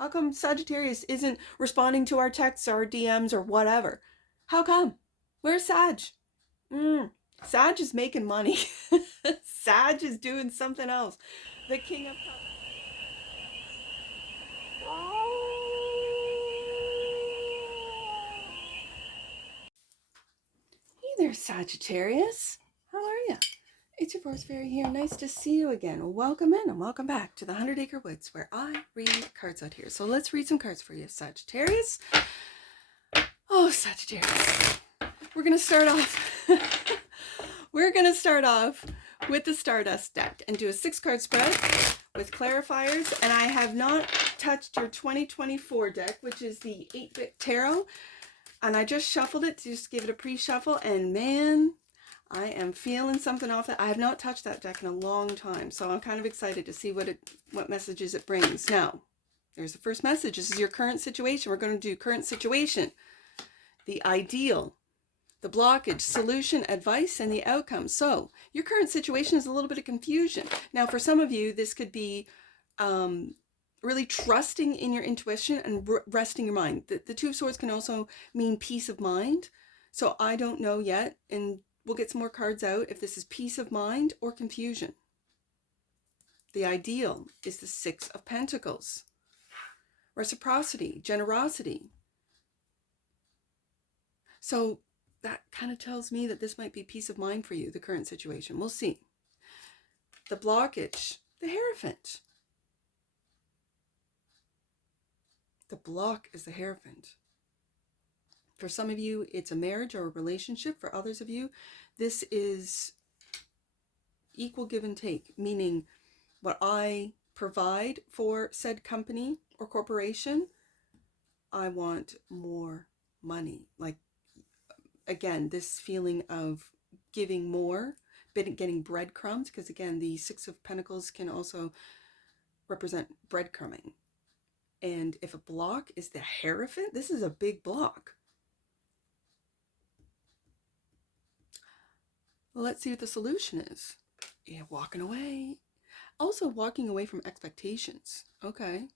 How come Sagittarius isn't responding to our texts or our DMs or whatever? How come? Where's Sag? Sag is making money. Sag is doing something else. The King of Cups. Hey there, Sagittarius. How are you? It's your Force Fairy here. Nice to see you again. Welcome in and welcome back to the 100 Acre Woods where I read cards out here. So let's read some cards for you, Sagittarius. Oh, Sagittarius. We're going to start off. We're going to start off with the Stardust deck and do a 6-card spread with clarifiers. And I have not touched your 2024 deck, which is the 8-bit tarot. And I just shuffled it to just give it a pre-shuffle. And man, I am feeling something off that. I have not touched that deck in a long time. So I'm kind of excited to see what messages it brings. Now, there's the first message. This is your current situation. We're going to do current situation, the ideal, the blockage, solution, advice, and the outcome. So your current situation is a little bit of confusion. Now, for some of you, this could be really trusting in your intuition and resting your mind. The Two of Swords can also mean peace of mind. So I don't know yet, and we'll get some more cards out if this is peace of mind or confusion. The ideal is the 6 of Pentacles. Reciprocity, generosity. So that kind of tells me that this might be peace of mind for you, the current situation. We'll see. The blockage, the Hierophant. The block is the Hierophant. For some of you, it's a marriage or a relationship. For others of you, this is equal give and take, meaning what I provide for said company or corporation, I want more money. Like, again, this feeling of giving more, getting breadcrumbs, because again, the 6 of Pentacles can also represent breadcrumbing. And if a block is the Hierophant, this is a big block. Well, let's see what the solution is. Yeah, walking away. Also walking away from expectations. Okay.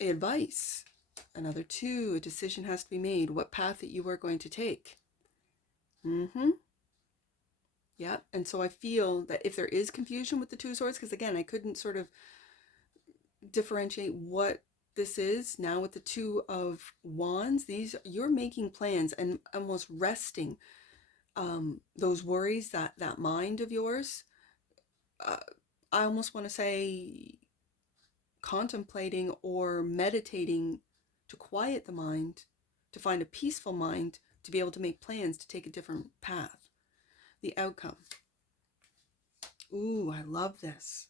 Advice. Another 2, a decision has to be made. What path that you are going to take. Yeah, and so I feel that if there is confusion with the 2 of Swords, because again, I couldn't sort of differentiate what this is. Now with the 2 of Wands, you're making plans and almost resting those worries, that mind of yours. I almost want to say contemplating or meditating to quiet the mind, to find a peaceful mind, to be able to make plans to take a different path. The outcome. Ooh, I love this.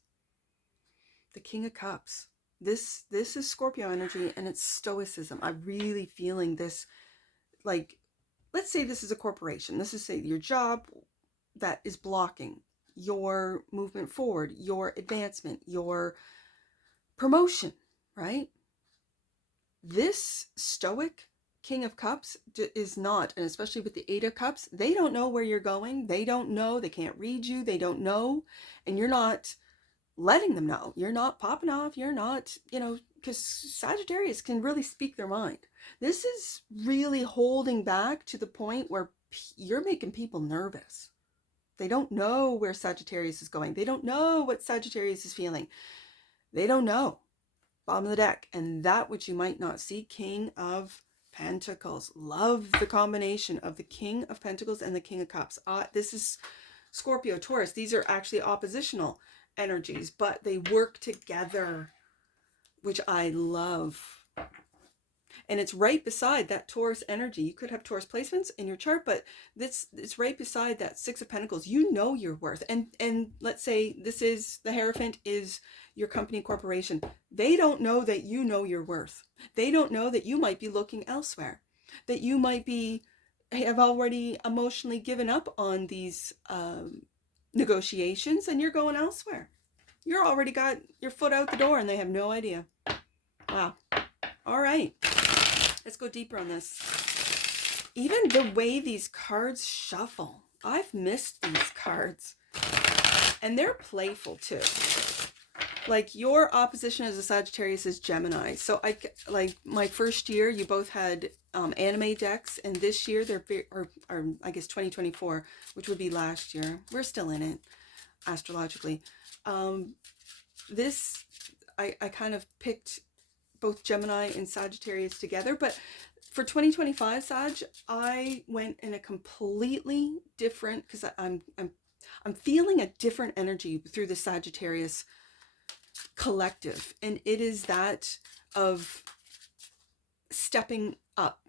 The King of Cups. This is Scorpio energy, and it's Stoicism. I'm really feeling this, like, let's say this is a corporation. This is, say, your job that is blocking your movement forward, your advancement, your promotion, right? This stoic King of Cups is not, and especially with the 8 of Cups, they don't know where you're going. They don't know. They can't read you. They don't know. And you're not letting them know. You're not popping off. You're not, because Sagittarius can really speak their mind. This is really holding back to the point where you're making people nervous. They don't know where Sagittarius is going. They don't know what Sagittarius is feeling. They don't know. Bottom of the deck. And that which you might not see, King of Pentacles. Love the combination of the King of Pentacles and the King of Cups. This is Scorpio, Taurus. These are actually oppositional energies, but they work together, which I love. And it's right beside that Taurus energy. You could have Taurus placements in your chart, but it's right beside that 6 of Pentacles. You know your worth. And let's say this is the Hierophant is your company, corporation. They don't know that you know your worth. They don't know that you might be looking elsewhere, that you might have already emotionally given up on these negotiations, and you're going elsewhere. You're already got your foot out the door, and they have no idea. Wow. All right. Let's go deeper on this. Even the way these cards shuffle, I've missed these cards. And they're playful too. like your opposition as a Sagittarius is Gemini. So like my first year, you both had anime decks, and this year or I guess 2024, which would be last year. We're still in it astrologically. This I kind of picked both Gemini and Sagittarius together, but for 2025 Sag, I went in a completely different, because I'm feeling a different energy through the Sagittarius collective, and it is that of stepping up,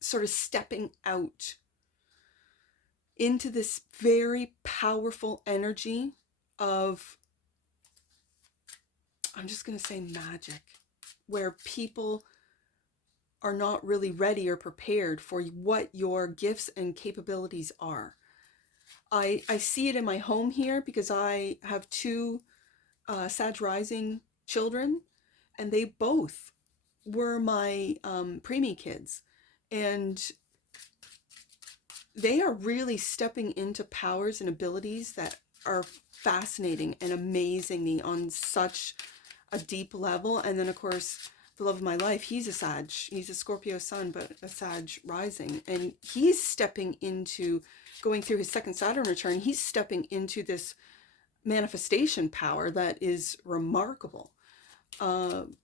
sort of stepping out into this very powerful energy of, I'm just going to say, magic, where people are not really ready or prepared for what your gifts and capabilities are. I see it in my home here because I have two Sag rising children, and they both were my preemie kids, and they are really stepping into powers and abilities that are fascinating and amazing me on such a deep level. And then of course the love of my life, he's a Sag, he's a Scorpio sun but a Sag rising, and he's stepping into, going through his second Saturn return, he's stepping into this manifestation power that is remarkable. And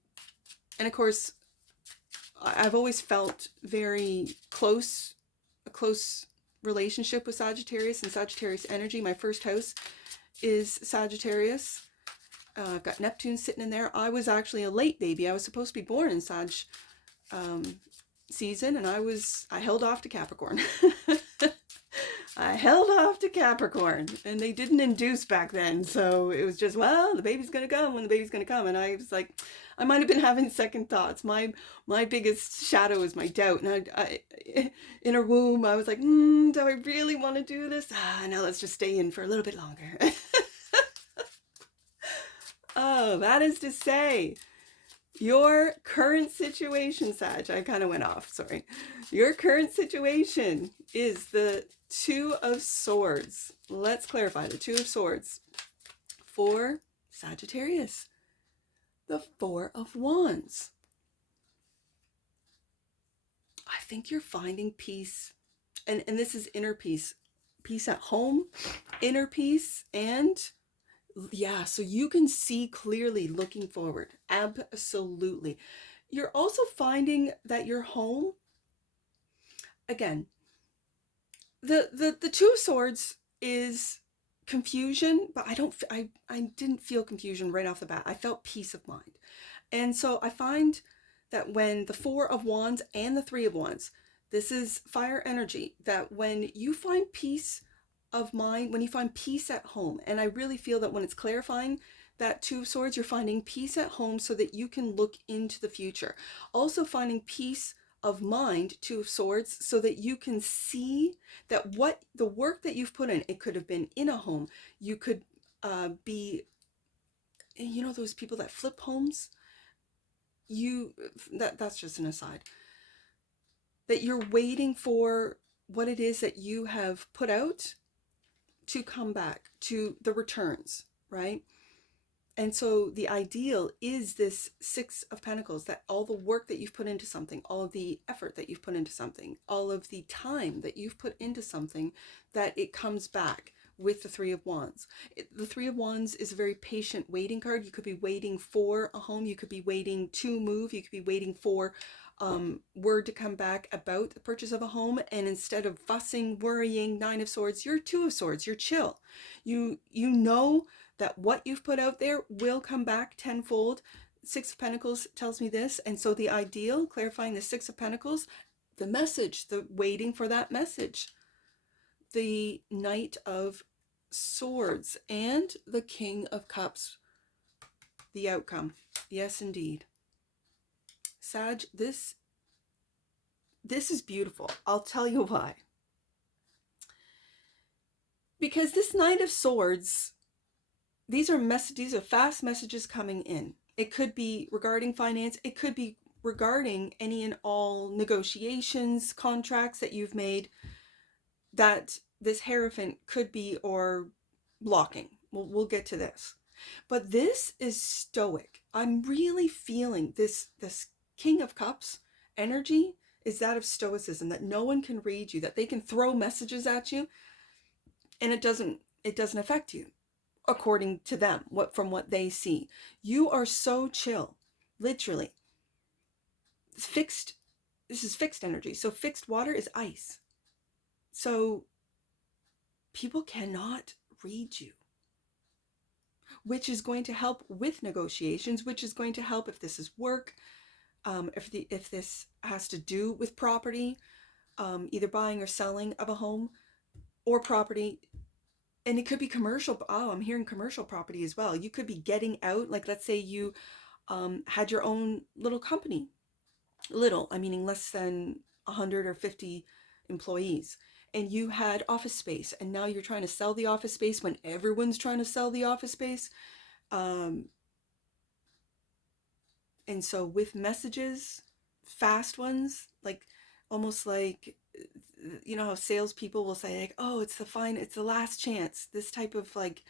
of course, I've always felt very close, a close relationship with Sagittarius and Sagittarius energy. My first house is Sagittarius. I've got Neptune sitting in there. I was actually a late baby. I was supposed to be born in Sag season, and I held off to Capricorn. I held off to Capricorn, and they didn't induce back then. So it was just, well, the baby's going to come when the baby's going to come. And I was like, I might have been having second thoughts. My biggest shadow is my doubt. And I in her womb, I was like, do I really want to do this? No, let's just stay in for a little bit longer. Oh, that is to say, your current situation, Sag, I kind of went off, sorry. Your current situation is the Two of Swords. Let's clarify the Two of Swords. For Sagittarius, the Four of Wands. I think you're finding peace, and this is inner peace. Peace at home, inner peace, and yeah, so you can see clearly looking forward. Absolutely. You're also finding that your home, again, the Two of Swords is confusion, but I didn't feel confusion right off the bat. I felt peace of mind. And so I find that when the Four of Wands and the Three of Wands, this is fire energy, that when you find peace of mind, when you find peace at home, and I really feel that when it's clarifying that Two of Swords, you're finding peace at home so that you can look into the future. Also finding peace of mind, Two of Swords, so that you can see that what the work that you've put in, it could have been in a home, you could be, you know, those people that flip homes, that's just an aside, that you're waiting for what it is that you have put out to come back, to the returns, right? And so the ideal is this Six of Pentacles, that all the work that you've put into something, all of the effort that you've put into something, all of the time that you've put into something, that it comes back with the Three of Wands. The Three of Wands is a very patient waiting card. You could be waiting for a home. You could be waiting to move. You could be waiting for word to come back about the purchase of a home, and instead of fussing, worrying, Nine of Swords, you're Two of Swords, you're chill. You know that what you've put out there will come back tenfold. Six of Pentacles tells me this, and so the ideal, clarifying the Six of Pentacles, the message, the waiting for that message. The Knight of Swords and the King of Cups, the outcome. Yes, indeed. Sag, this is beautiful. I'll tell you why. Because this Knight of Swords, these are fast messages coming in. It could be regarding finance. It could be regarding any and all negotiations, contracts that you've made that this Hierophant could be or blocking. We'll get to this. But this is stoic. I'm really feeling this King of Cups energy is that of stoicism, that no one can read you, that they can throw messages at you and it doesn't affect you according to them, from what they see. You are so chill. Literally. Fixed this is fixed energy. So fixed water is ice. So people cannot read you, which is going to help with negotiations, which is going to help if this is work, if this has to do with property, either buying or selling of a home or property. And it could be commercial. Oh, I'm hearing commercial property as well. You could be getting out. Like, let's say you had your own little company. Little, I meaning less than 100 or 50 employees. And you had office space. And now you're trying to sell the office space when everyone's trying to sell the office space. And so with messages, fast ones, like almost like, you know how salespeople will say, like, oh, it's the last chance. This type of, like,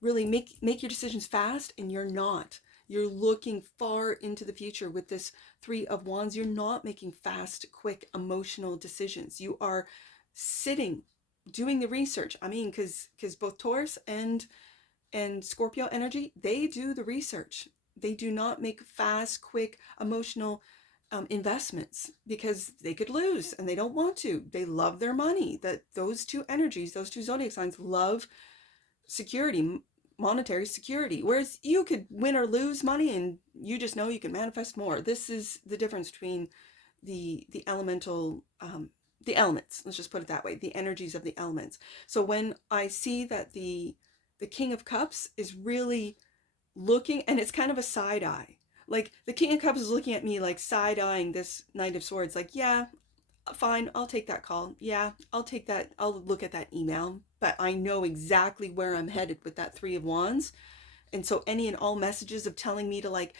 really make your decisions fast, and you're not. You're looking far into the future with this Three of Wands. You're not making fast, quick, emotional decisions. You are sitting, doing the research. I mean, because both Taurus and Scorpio energy, they do the research. They do not make fast, quick, emotional investments because they could lose and they don't want to. They love their money. That those two energies, those two zodiac signs love security, monetary security. Whereas you could win or lose money and you just know you can manifest more. This is the difference between the elemental, the elements. Let's just put it that way. The energies of the elements. So when I see that the King of Cups is really looking, and it's kind of a side eye. Like the King of Cups is looking at me like side eyeing this Knight of Swords. Like, yeah, fine, I'll take that call. Yeah, I'll take that. I'll look at that email. But I know exactly where I'm headed with that Three of Wands. And so any and all messages of telling me to, like,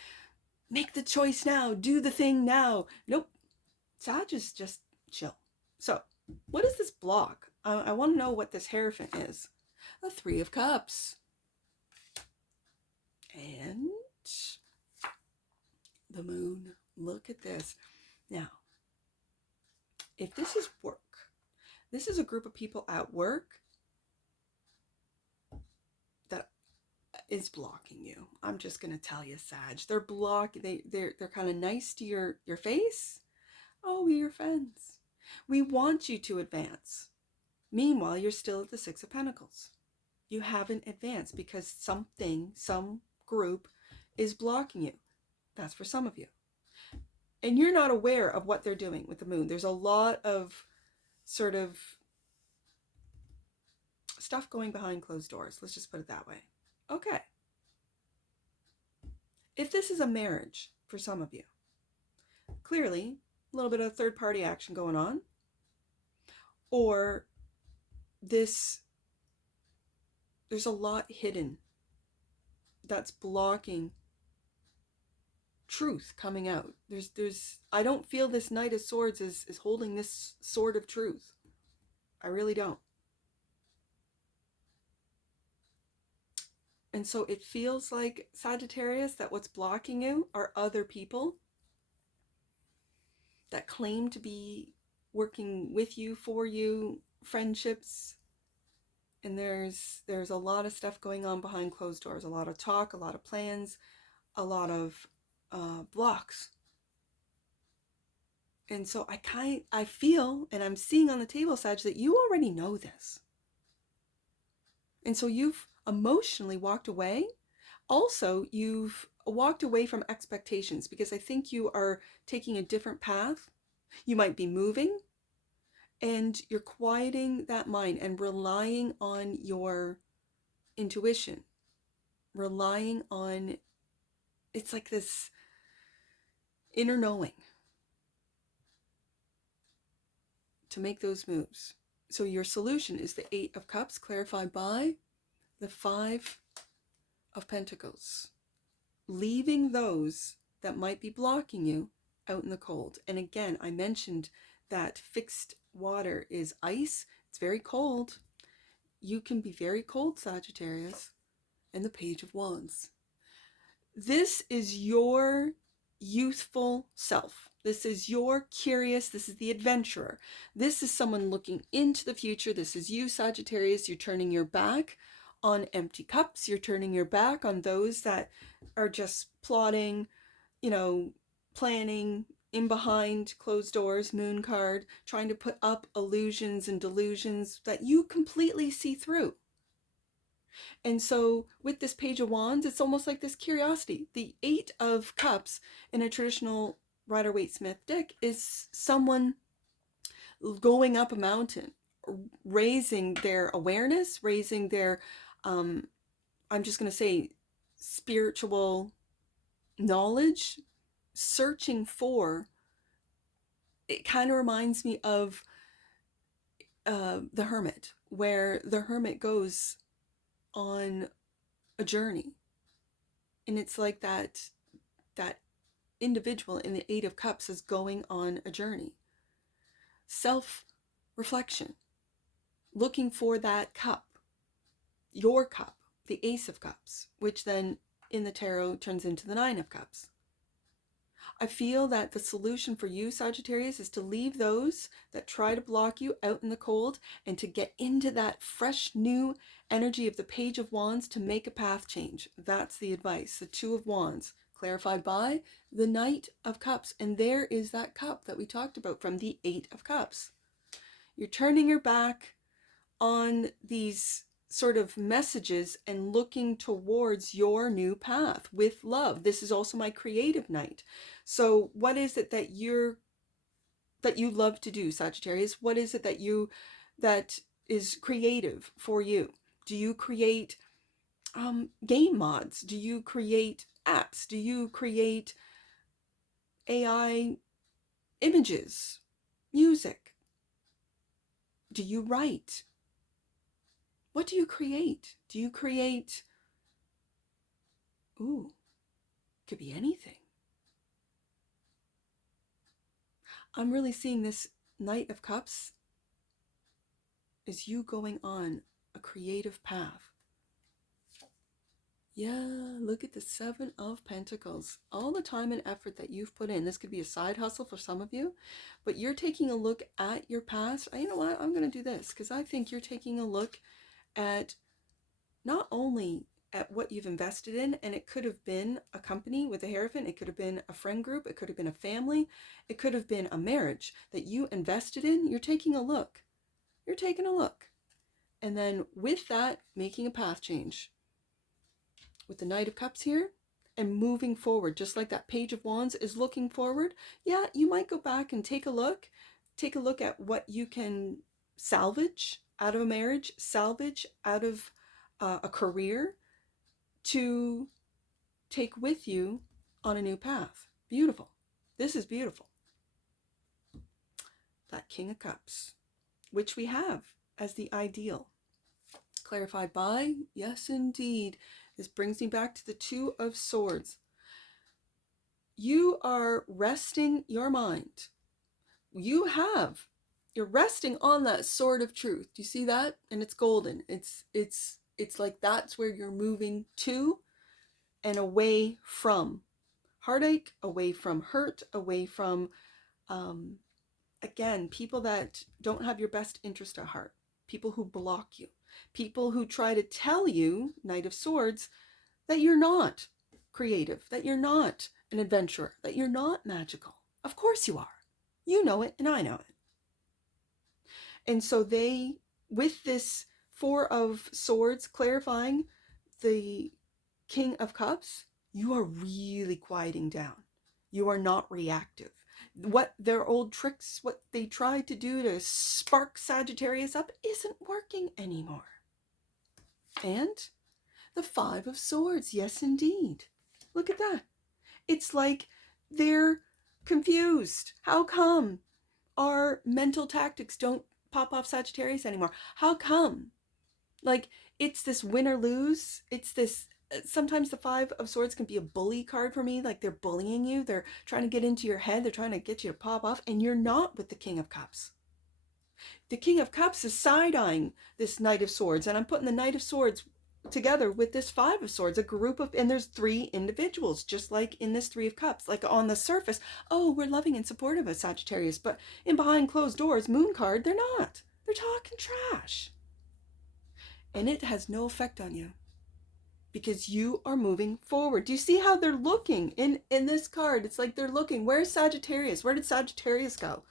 make the choice now, do the thing now. Nope. Sag is just chill. So what is this block? I want to know what this Hierophant is. A Three of Cups. And the Moon. Look at this. Now, if this is work, this is a group of people at work that is blocking you. I'm just gonna tell you, Sag. They're they're kind of nice to your face. Oh, we're your friends. We want you to advance. Meanwhile, you're still at the Six of Pentacles. You haven't advanced because some group is blocking you. That's for some of you. And you're not aware of what they're doing with the Moon. There's a lot of sort of stuff going behind closed doors. Let's just put it that way. Okay. If this is a marriage for some of you, clearly a little bit of third party action going on, or there's a lot hidden that's blocking truth coming out. I don't feel this Knight of Swords is holding this sword of truth. I really don't. And so it feels like, Sagittarius, that what's blocking you are other people that claim to be working with you, for you, friendships. And there's a lot of stuff going on behind closed doors, a lot of talk, a lot of plans, a lot of blocks. And so I feel, and I'm seeing on the table, Sag, that you already know this. And so you've emotionally walked away. Also, you've walked away from expectations because I think you are taking a different path. You might be moving, and you're quieting that mind and relying on your intuition, relying on, it's like this inner knowing to make those moves. So your solution is the Eight of Cups, clarified by the Five of Pentacles. Leaving those that might be blocking you out in the cold. And again, I mentioned that fixed water is ice. It's very cold. You can be very cold, Sagittarius. and the Page of Wands. This is your youthful self. This is your curious, this is the adventurer. This is someone looking into the future. This is you, Sagittarius. You're turning your back on empty cups. You're turning your back on those that are just plotting, planning in behind closed doors, moon card, trying to put up illusions and delusions that you completely see through. And so with this Page of Wands, it's almost like this curiosity. The Eight of Cups in a traditional Rider-Waite-Smith deck is someone going up a mountain, raising their awareness, raising their, I'm just going to say, spiritual knowledge, searching for. It kind of reminds me of the Hermit, where the Hermit goes on a journey, and it's like that individual in the Eight of Cups is going on a journey, self-reflection, looking for that cup, your cup, the Ace of Cups, which then in the tarot turns into the Nine of Cups. I feel that the solution for you, Sagittarius, is to leave those that try to block you out in the cold and to get into that fresh new energy of the Page of Wands to make a path change. That's the advice. The Two of Wands, clarified by the Knight of Cups. And there is that cup that we talked about from the Eight of Cups. You're turning your back on these sort of messages and looking towards your new path with love. This is also my creative night. So what is it that you love to do, Sagittarius? What is it that is creative for you? Do you create game mods? Do you create apps? Do you create AI images, music? Do you write? What do you create? Do you create, could be anything. I'm really seeing this Knight of Cups is you going on a creative path. Yeah, look at the Seven of Pentacles. All the time and effort that you've put in. This could be a side hustle for some of you, but you're taking a look at your past. You know what? I'm going to do this because I think you're taking a look at not only at what you've invested in, and it could have been a company with a Hierophant, it could have been a friend group, it could have been a family, it could have been a marriage that you invested in. You're taking a look. You're taking a look. And then with that, making a path change. With the Knight of Cups here, and moving forward, just like that Page of Wands is looking forward. Yeah, you might go back and take a look at what you can salvage out of a marriage, salvage out of a career to take with you on a new path. Beautiful. This is beautiful. That King of Cups, which we have as the ideal. Clarified by, yes indeed. This brings me back to the Two of Swords. You are resting your mind. You're resting on that sword of truth. Do you see that? And it's golden. It's like that's where you're moving to and away from heartache, away from hurt, away from, again, people that don't have your best interest at heart, people who block you, people who try to tell you, Knight of Swords, that you're not creative, that you're not an adventurer, that you're not magical. Of course you are. You know it and I know it. And so with this Four of Swords clarifying the King of Cups, you are really quieting down. You are not reactive. What their old tricks, what they tried to do to spark Sagittarius up isn't working anymore. And the Five of Swords, yes indeed. Look at that. It's like they're confused. How come our mental tactics don't pop off Sagittarius anymore? How come? Like, it's this win or lose. It's this, sometimes the Five of Swords can be a bully card for me. Like, they're bullying you. They're trying to get into your head. They're trying to get you to pop off. And you're not with the King of Cups. The King of Cups is side-eyeing this Knight of Swords. And I'm putting the Knight of Swords together with this Five of Swords, a group of, and there's three individuals, just like in this Three of Cups. Like on the surface, oh, we're loving and supportive of Sagittarius, but in behind closed doors, Moon card, they're not. They're talking trash. And it has no effect on you because you are moving forward. Do you see how they're looking in this card? It's like they're looking, where's Sagittarius? Where did Sagittarius go?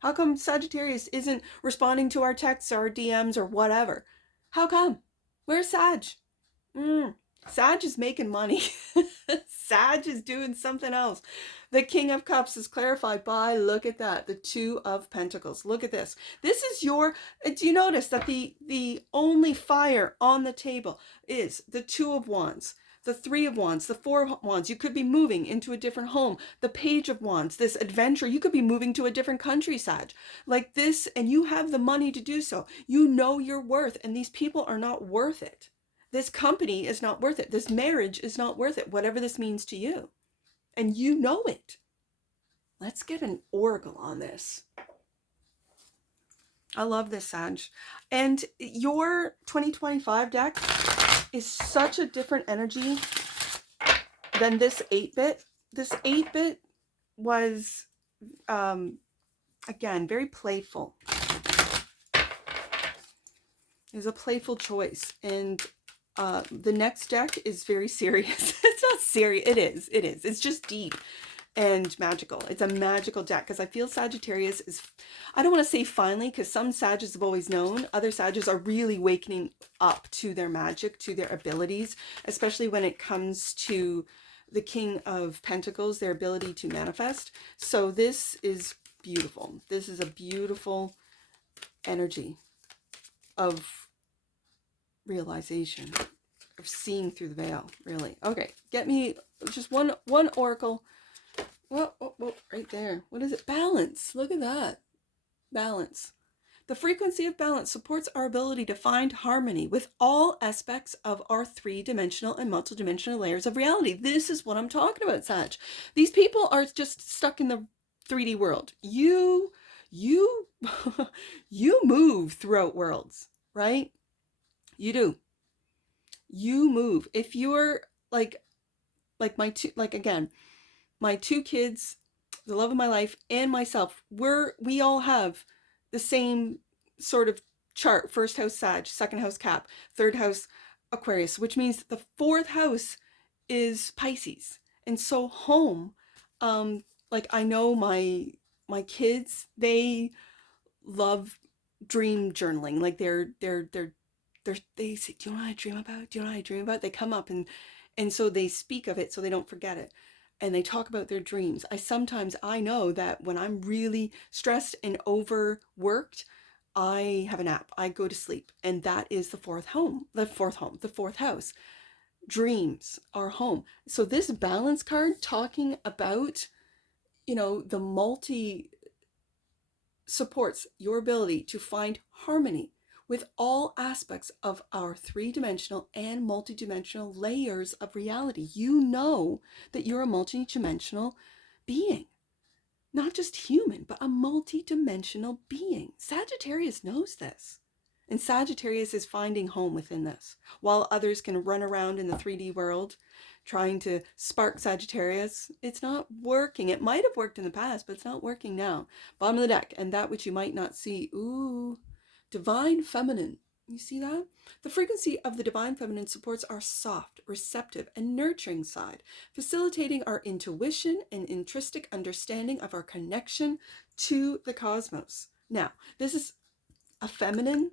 How come Sagittarius isn't responding to our texts or our DMs or whatever? How come? Where's Sag? Sag is making money. Sag is doing something else. The King of Cups is clarified by, look at that, the Two of Pentacles. Look at this. This is your, do you notice that the only fire on the table is the Two of Wands, the Three of Wands, the Four of Wands. You could be moving into a different home. The Page of Wands, this adventure. You could be moving to a different country, Sag. Like this, and you have the money to do so. You know your worth, and these people are not worth it. This company is not worth it. This marriage is not worth it, whatever this means to you. And you know it. Let's get an oracle on this. I love this, Sag. And your 2025 deck is such a different energy than this 8-bit. This 8-bit was, again, very playful. It was a playful choice. And the next deck is very serious. It's not serious. It is. It is. It's just deep and magical. It's a magical deck because I feel Sagittarius is, I don't want to say finally, because some Sagittarius have always known. Other Sagittarius are really wakening up to their magic, to their abilities, especially when it comes to the King of Pentacles, their ability to manifest. So this is beautiful. This is a beautiful energy of realization, of seeing through the veil, really. Okay, get me just one oracle. Whoa, right there. What is it? Balance. Look at that. Balance. The frequency of balance supports our ability to find harmony with all aspects of our three-dimensional and multidimensional layers of reality. This is what I'm talking about, Sag. These people are just stuck in the 3D world. You move throughout worlds, right? You do. You move. If you're like my two, again, my two kids, the love of my life, and myself, we all have the same sort of chart. First house Sag, second house Cap, third house Aquarius, which means the fourth house is Pisces. And so home, like I know my kids, they love dream journaling. Like they say, do you know what I dream about? Do you know what I dream about? They come up and so they speak of it so they don't forget it. And they talk about their dreams. I know that when I'm really stressed and overworked, I have a nap. I go to sleep. And that is the fourth house. Dreams are home. So this balance card talking about, the multi supports your ability to find harmony with all aspects of our three-dimensional and multidimensional layers of reality. You know that you're a multidimensional being. Not just human, but a multidimensional being. Sagittarius knows this. And Sagittarius is finding home within this. While others can run around in the 3D world trying to spark Sagittarius, it's not working. It might have worked in the past, but it's not working now. Bottom of the deck, and that which you might not see. Ooh, Divine Feminine. You see that? The frequency of the Divine Feminine supports our soft, receptive, and nurturing side, facilitating our intuition and intrinsic understanding of our connection to the cosmos. Now, this is a feminine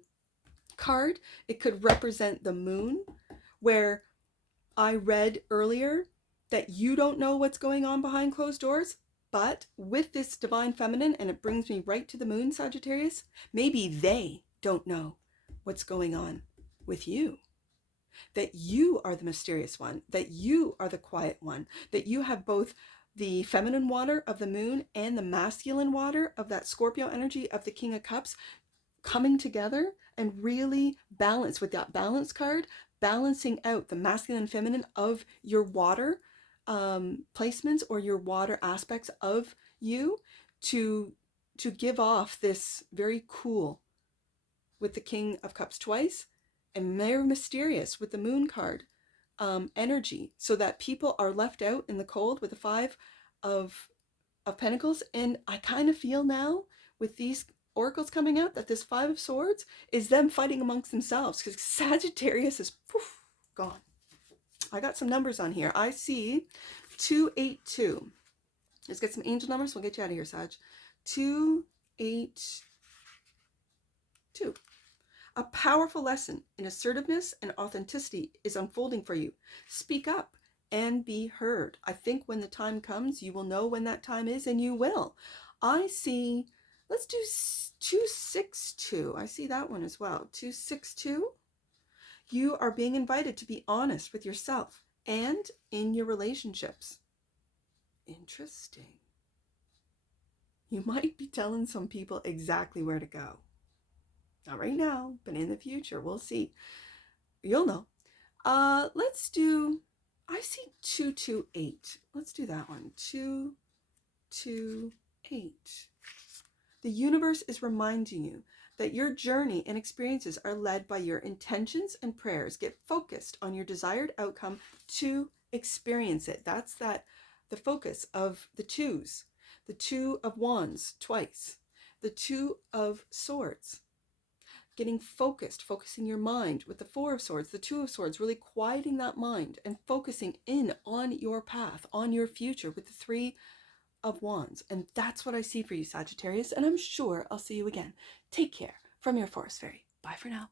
card. It could represent the moon, where I read earlier that you don't know what's going on behind closed doors. But with this Divine Feminine, and it brings me right to the moon, Sagittarius, maybe they don't know what's going on with you. That you are the mysterious one, that you are the quiet one, that you have both the feminine water of the moon and the masculine water of that Scorpio energy of the King of Cups coming together and really balance with that balance card, balancing out the masculine and feminine of your water placements or your water aspects of you to give off this very cool with the King of Cups twice and they're mysterious with the moon card energy, so that people are left out in the cold with the Five of Pentacles. And I kind of feel now with these oracles coming out that this Five of Swords is them fighting amongst themselves, because Sagittarius is poof, gone. I got some numbers on here. I see 282. Let's get some angel numbers. We'll get you out of here, Sag. 282. A powerful lesson in assertiveness and authenticity is unfolding for you. Speak up and be heard. I think when the time comes, you will know when that time is, and you will. I see, let's do 262. I see that one as well. 262. You are being invited to be honest with yourself and in your relationships. Interesting. You might be telling some people exactly where to go. Not right now, but in the future, we'll see. You'll know. Let's do, I see 228. Let's do that one. 228. The universe is reminding you that your journey and experiences are led by your intentions and prayers. Get focused on your desired outcome to experience it. That's the focus of the twos. The Two of Wands twice. The Two of Swords. Getting focused, focusing your mind with the Four of Swords, the Two of Swords, really quieting that mind and focusing in on your path, on your future with the Three of Wands. And that's what I see for you, Sagittarius. And I'm sure I'll see you again. Take care from your Forest Fairy. Bye for now.